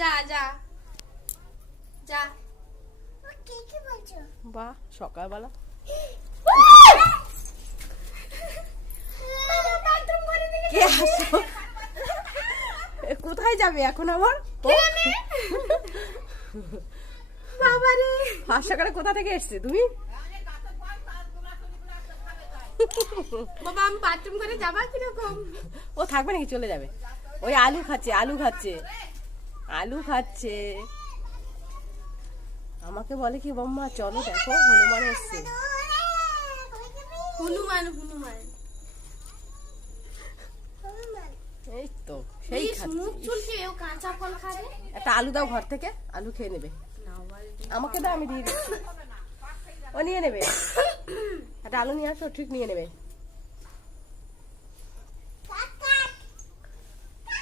যা যা যা। কি বলছো? বাহ সকালবেলা কে আসো? কোথায় যাবে এখন আবার? বাবারে আজ সকালে কোথা থেকে এসছে তুমি? বাবা আমি বাথরুম করে যাবা কিরকম? ও থাকবে নাকি? চলে যাবে। ওই আলু খাচ্ছে আলু খাচ্ছে আলু খাচ্ছে। আমাকে বলে কি বম্মা চলো দেখো হনুমান এসছে। হনুমান হনুমান এই তো সেই মুখ খাচ্ছে। চুলকে ও কাঁচা ফল খাবে। একটা আলু দাও ঘর থেকে, আলু খেয়ে নেবে। আমাকে দাও আমি দিয়ে দিচ্ছি। ও নিয়ে নেবে। একটা আলু নিয়ে আসো, ঠিক নিয়ে নেবে।